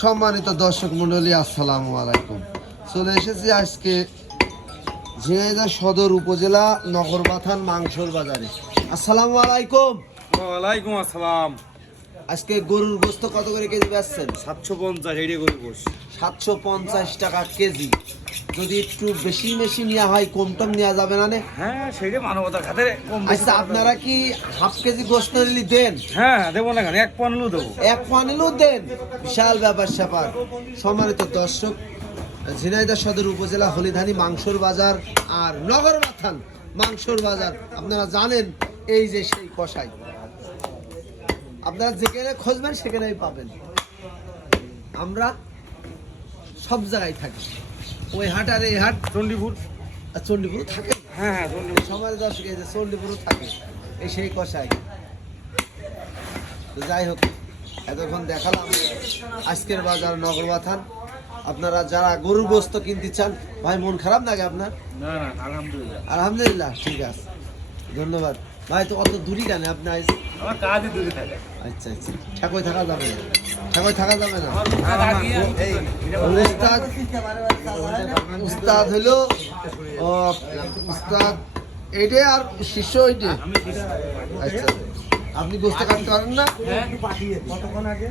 সম্মানিত দর্শক মণ্ডলী, আসসালামু আলাইকুম। চলে এসেছি আজকে ঝিনাইদহ সদর উপজেলা নগরবাথান মাংসর বাজারে। আসসালামু আলাইকুম। ওয়ালাইকুম আসসালাম। আজকে গরুর গোস্ত কত করে কেজি বেচছেন? 750 এইটা গরু গোশ। 750 টাকা কেজি। যদি একটু বেশি বেশি নেওয়া হয় কম টম নেওয়া যাবে না? হ্যাঁ, সেইটা মানবতার খাতিরে কম বেশি আচ্ছা, করা আপনারা যাবে। কি হাফ কেজি গোস্ত নিলি দেন? হ্যাঁ, দেবো না কেন, এক পনেরো দেবো। এক পানিলও দেন? বিশাল ব্যাপার স্যাপার। সম্মানিত দর্শক, ঝিনাইদহ সদর উপজেলা হলিধানি মাংসর বাজার আর নগরবাথান মাংসর বাজার, আপনারা জানেন এই যে সেই কষাই, আপনারা যেখানে খুঁজবেন সেখানেই পাবেন। আমরা সব জায়গায় থাকি, ওই হাট আর এই হাট। চণ্ডীপুর। আর চণ্ডীপুর থাকে। হ্যাঁ হ্যাঁ, চণ্ডীপুর। সমাজ দর্শক এই যে চণ্ডীপুরও থাকে এই সেই কষাই। তো যাই হোক, এতক্ষণ দেখালাম আজকের বাজার নগরবাথান। আপনারা যারা গরুর গোস্ত কিনতে চান, ভাই মন খারাপ লাগে আপনার? না না, আলহামদুলিল্লাহ। আলহামদুলিল্লাহ, ঠিক আছে, ধন্যবাদ। ভাই তো অত দূরই কেন আপনি আইছেন? আমার কাজই দূরে থাকে। আচ্ছা আচ্ছা, ঠাকুর থাকা যাবে না, ঠাকুর থাকা যাবে না। উস্তাদ উস্তাদ হলো উস্তাদ এইটে আর শিষ্য ওইটে। আচ্ছা, আপনি গোস্ত কাটতে পারেন না? কতক্ষণ আগে